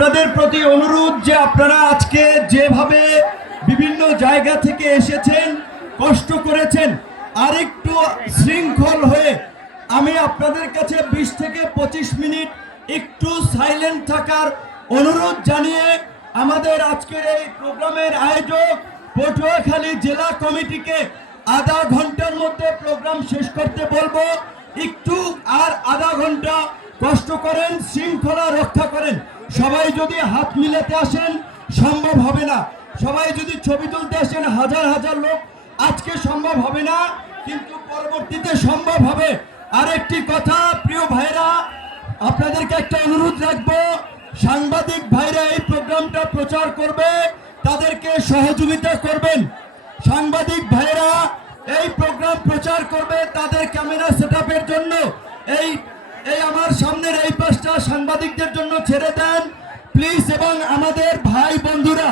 আপনাদের প্রতি অনুরোধ যে আপনারা আজকে যেভাবে বিভিন্ন জায়গা থেকে এসেছেন, কষ্ট করেছেন, আরেকটু শৃঙ্খল হয়ে আমি আপনাদের কাছে 20 থেকে 25 মিনিট একটু সাইলেন্ট থাকার অনুরোধ জানিয়ে আমাদের আজকের এই প্রোগ্রামের আয়োজক পটুয়াখালী জেলা কমিটিকে আধা ঘন্টার মধ্যে প্রোগ্রাম শেষ করতে বলবো। একটু আর আধা ঘন্টা কষ্ট করেন, শৃঙ্খলা রক্ষা করেন। সবাই যদি হাত মিলাতে আসেন সম্ভব হবে না, সবাই যদি ছবি তুলতে আসেন হাজার হাজার লোক আজকে সম্ভব হবে না, কিন্তু পরবর্তীতে সম্ভব হবে। আরেকটি কথা প্রিয় ভাইরা, আপনাদেরকে একটা অনুরোধ রাখবো, সাংবাদিক ভাইরা এই প্রোগ্রামটা প্রচার করবে, তাদেরকে সহযোগিতা করবেন। সাংবাদিক ভাইরা এই প্রোগ্রাম প্রচার করবে, তাদের ক্যামেরা সেটআপের জন্য এই আমার সামনের এই পাশটা সাংবাদিকদের জন্য ছেড়ে দেন প্লিজ। এবং আমাদের ভাই বন্ধুরা,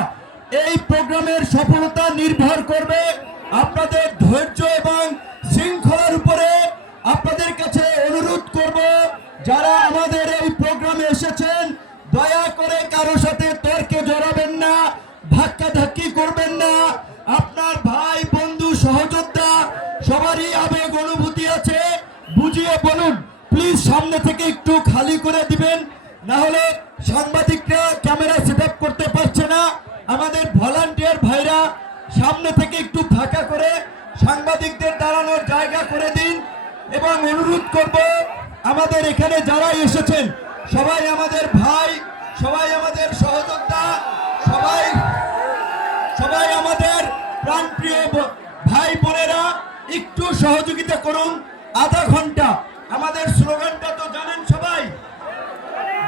এই প্রোগ্রামের সফলতা নির্ভর করবে আপনাদের ধৈর্য এবং শৃঙ্খলার উপরে। আপনাদের কাছে অনুরোধ করব, যারা আমাদের এই প্রোগ্রামে এসেছেন দয়া করে কারো সাথে তর্কে জড়াবেন না, ধাক্কাধাক্কি করবেন না। আপনার ভাই বন্ধু সহযোদ্ধা সবারই আবেগ অনুভূতি আছে, বুঝিয়ে বলুন প্লিজ। সামনে থেকে একটু খালি করে দিবেন, না হলে সাংবাদিকরা ক্যামেরা সেটআপ করতে পারছে না। আমাদের ভলান্টিয়ার ভাইরা সামনে থেকে একটু ফাঁকা করে সাংবাদিকদের দাঁড়ানোর জায়গা করে দিন। এবং অনুরোধ করব, আমাদের এখানে যারা এসেছেন সবাই আমাদের ভাই, সবাই আমাদের সহযোদ্ধা, সবাই আমাদের প্রাণপ্রিয় ভাই বোনেরা, একটু সহযোগিতা করুন। আধা ঘন্টা আমাদের স্লোগানটা তো জানেন সবাই,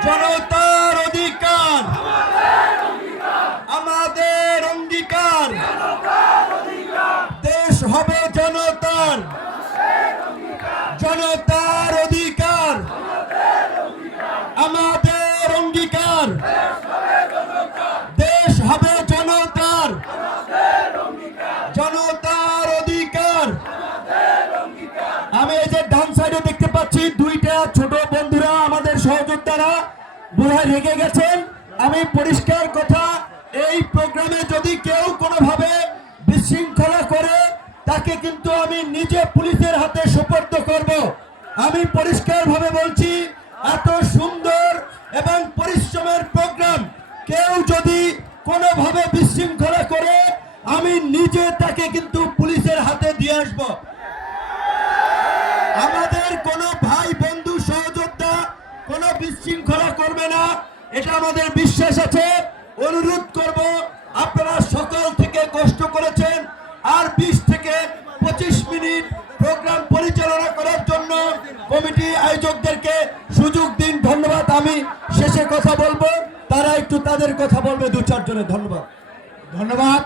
জনতার অধিকার আমাদের অঙ্গীকার, দেশ হবে জনতার, জনতার অধিকার আমাদের অঙ্গীকার, দেশ হবে জনতার, জনতার অধিকার। আমি এই যে ডান সাইডে দেখতে পাচ্ছি দুইটা ছোট বন্ধুরা, আমাদের সহযোদ্ধারা বোধহয় রেগে গেছেন। আমি পরিষ্কার কথা, এই প্রোগ্রামে যদি কেউ কোনোভাবে বিশৃঙ্খলা করে তাকে কিন্তু আমি নিজে পুলিশের হাতে সোপর্দ করব। আমি পরিষ্কারভাবে বলছি, এত সুন্দর এবং পরিশ্রমের প্রোগ্রাম কেউ যদি কোনোভাবে বিশৃঙ্খলা করে আমি নিজে তাকে কিন্তু পুলিশের হাতে দিয়ে আসব। আমাদের কোনো ভাই বন্ধু সহযোদ্ধা কোনো বিশৃঙ্খলা করবে না, এটা আমাদের বিশ্বাস আছে। অনুরোধ করব, আপনারা সকাল থেকে কষ্ট করেছেন, আর 20 থেকে 25 মিনিট প্রোগ্রাম পরিচালনা করার জন্য কমিটি আয়োজকদেরকে সুযোগ দিন। ধন্যবাদ। আমি শেষে কথা বলবো, তারা একটু তাদের কথা বলবে 2-4 জনের। ধন্যবাদ।